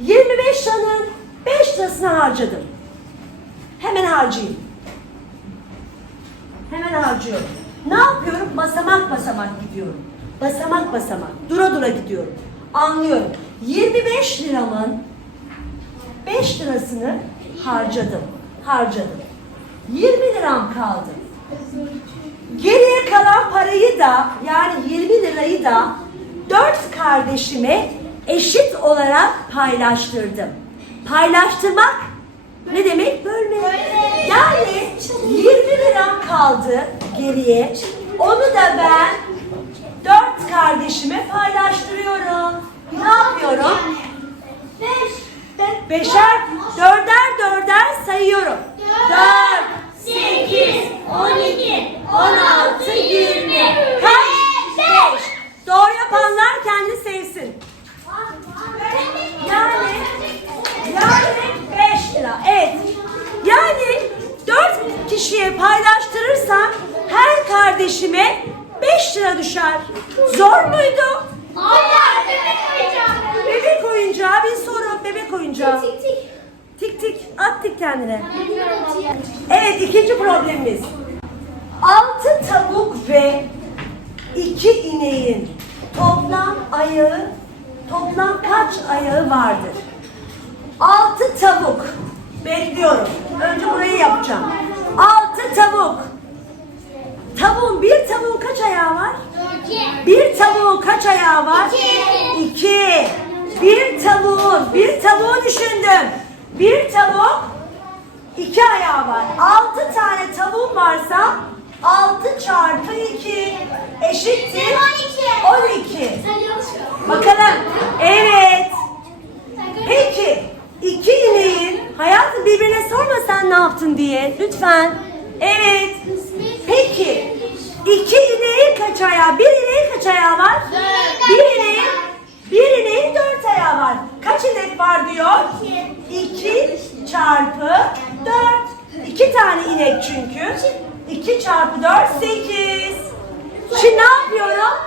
25 liranın 5 lirasını harcadım. Hemen harcayayım. Hemen harcıyorum. Ne yapıyorum? Basamak basamak gidiyorum. Basamak basamak. Dura dura gidiyorum. Anlıyorum. 25 liramın 5 lirasını harcadım. Harcadım. 20 liram kaldı. Geriye kalan parayı da yani 20 lirayı da 4 kardeşime eşit olarak paylaştırdım. Paylaştırmak ne demek? Bölmek. Yani 20 liram kaldı geriye. Onu da ben 4 kardeşime paylaştırıyorum. Ne yapıyorum? Beşer, dörder dörder sayıyorum. Dört, 8, 12, 16, 20. kaç? Beş. Doğru yapanlar kendi sevsin. Yani, yani 5 lira. Evet. Yani 4 kişiye paylaştırırsam her kardeşime 5 lira düşer. Zor muydu? Hala bebek koyacağım. Bebek oyuncağı bir soru. Bebek oyuncağı. Tik tik. Tik tik. At tik kendine. Evet ikinci problemimiz. Altı tavuk ve iki ineğin toplam ayağı toplam kaç ayağı vardır? Altı tavuk. Bekliyorum. Önce burayı yapacağım. Altı tavuk. Tavuğun bir tavuğun kaç ayağı var? Bir tavuğun kaç ayağı var? İki. İki. Bir tavuğun, bir tavuğu düşündüm. Bir tavuk iki ayağı var. Altı tane tavuğun varsa altı çarpı iki eşittir On iki. Bakalım. Evet. Peki iki ineğin hayatım birbirine sorma sen ne yaptın diye lütfen. Evet. Peki iki ineğin kaç ayağı? Bir ineğin kaç ayağı var? Dört. Bir ineğin bir ineğin dört ayağı var. Kaç inek var diyor? İki çarpı dört. İki tane inek çünkü. İki çarpı dört sekiz. Şimdi ne yapıyorum?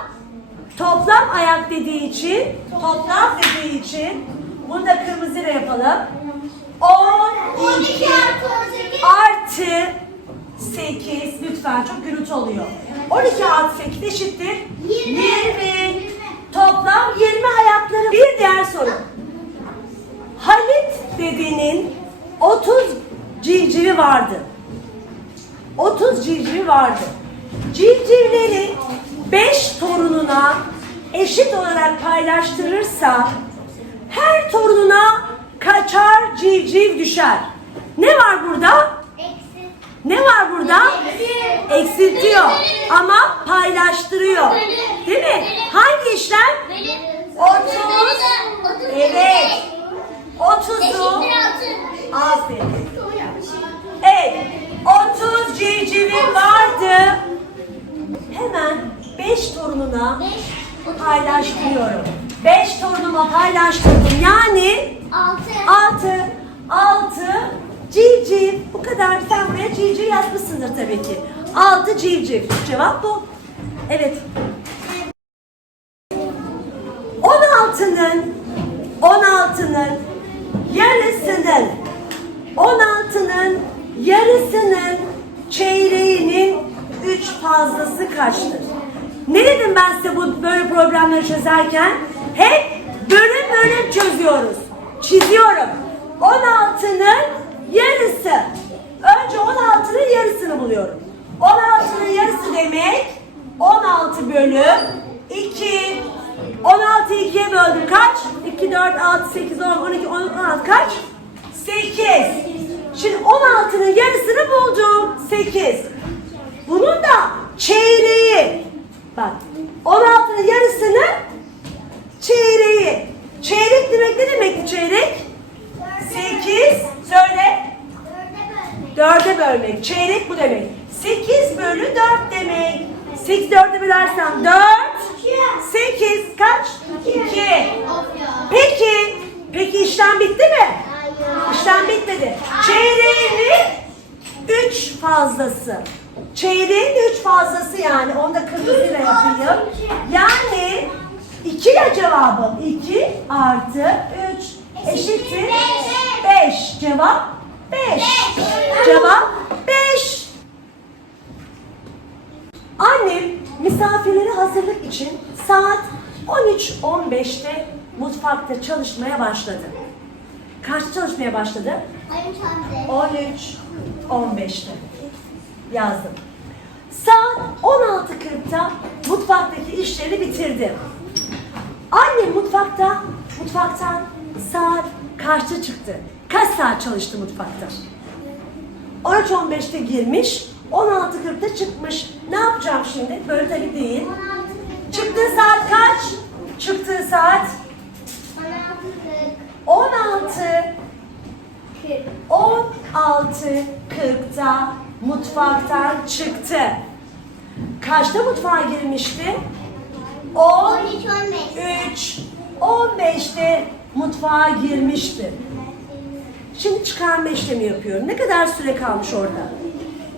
Toplam ayak dediği için, toplam dediği için bunu da kırmızıyla yapalım. 12 artı 8 lütfen çok gürültü oluyor. 12 artı 8 eşittir 20. Toplam 20 ayakları. Bir diğer soru. Halit dedenin 30 civcivi vardı. 30 civcivi vardı. Civcivleri 5 torununa eşit olarak paylaştırırsa her torununa kaçar civciv düşer. Ne var burada? Ne var burada? Eksiltiyor ama paylaştırıyor. Değil mi? Hangi işlem? Otuz. Evet. 30'u Aferin. Evet. 30 civcivim vardı. Hemen 5 torununa paylaştırıyorum. 5 torunuma paylaştırdım. Yani Altı. 6 6 civciv. Bu kadar. Sen buraya civciv yazmışsındır tabii ki. 6 civciv. Cevap bu. Evet. 16'nın 16'nın yarısının 16'nın yarısının çeyreğinin 3 fazlası kaçtır? Ne dedim ben size bu böyle problemleri çözerken? Hep bölüm bölüm çözüyoruz. Çiziyorum. 16'nın yarısı. Önce 16'nın yarısını buluyorum. 16'nın yarısı demek 16 bölüm 2 16'yı 2'ye böldüm kaç? 2, 4, 6, 8, 10, 12, 16 kaç? 8. Şimdi 16'nın yarısını buldum. 8. Bunun da çeyreği. Bak 16'nın yarısını çeyreği. Çeyrek demek ne demekti çeyrek? 8. Söyle. Çeyrek bu demek. 8 bölü 4 demek. 8 4'e bölersem 4. 8 kaç? 2. Peki. Peki işlem bitti mi? İşlem bitmedi. Çeyreğinin 3 fazlası. Çeyreğin 3 fazlası yani. Onu da kırmızıyla yapayım. Yani 2 ya cevabım. 2 artı 3 eşittir Beş. 5. Cevap 5. Beş. Cevap 5. Annem misafirlere hazırlık için saat 13.15'te mutfakta çalışmaya başladı. Kaçta çalışmaya başladı? Oyun çandı. 13.15'te yazdım. Saat 16.40'ta mutfaktaki işleri bitirdi. Annem mutfakta, mutfaktan saat kaçta çıktı? Kaç saat çalıştı mutfakta? 13.15'te girmiş, 16.40'da çıkmış. Ne yapacağım şimdi? Böyle tabii değil. Çıktığı saat kaç? Çıktığı saat 16. 16.40'da mutfaktan çıktı. Kaçta mutfağa girmişti? 10 3 15'te mutfağa girmişti. Şimdi çıkarma işlemi yapıyorum. Ne kadar süre kalmış orada?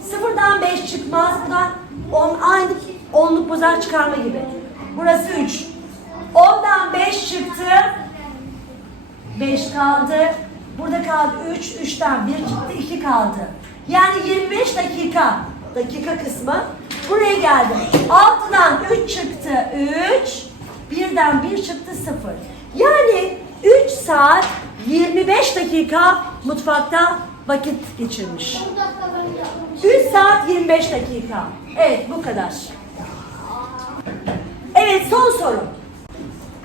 Sıfırdan 5 çıkmaz. Buradan 10 aynı onluk bozar çıkarma gibi. Burası 3. 10'dan 5 çıktı. 5 kaldı. Burada kaldı 3. 3'ten 1 çıktı. 2 kaldı. Yani 25 dakika. Dakika kısmı. Buraya geldim. 6'dan 3 çıktı. 3. 1'den 1 çıktı 0. Yani 3 saat 25 dakika mutfakta vakit geçirmiş. 3 saat 25 dakika. Evet bu kadar. Evet son soru.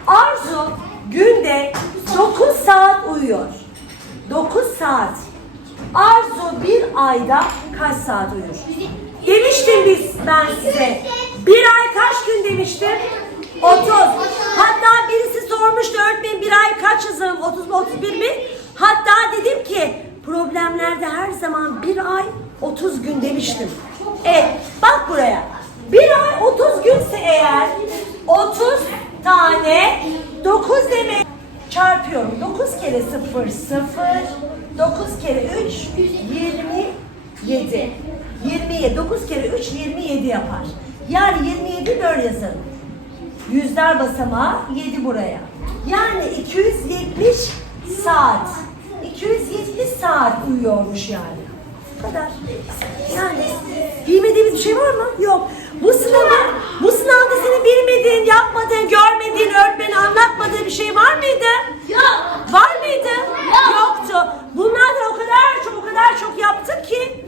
Arzu günde 9 saat uyuyor. 9 saat. Arzu bir ayda kaç saat uyur? Demiştim biz ben size. Bir ay kaç gün demiştim? 30. Sormuştu öğretmenim bir ay kaç yazalım? 30 mu 31 mi? Hatta dedim ki problemlerde her zaman bir ay 30 gün demiştim. Evet bak buraya. Bir ay 30 günse eğer 30 tane 9 demek çarpıyorum. 9 kere 0 0 9 kere 3 27 27 9 kere 3 27 yapar. Yani 27 böyle yazalım. Yüzler basamağı 7 buraya. Yani 270 saat. 270 saat uyuyormuş yani. Bu kadar. Yani bilmediğimiz bir şey var mı? Yok. Bu sınavı, bu sınavda senin bilmediğin, yapmadığın, görmediğin, öğretmenin anlatmadığı bir şey var mıydı? Yok. Var mıydı? Yok. Yoktu. Bunlardan o kadar çok, o kadar çok yaptık ki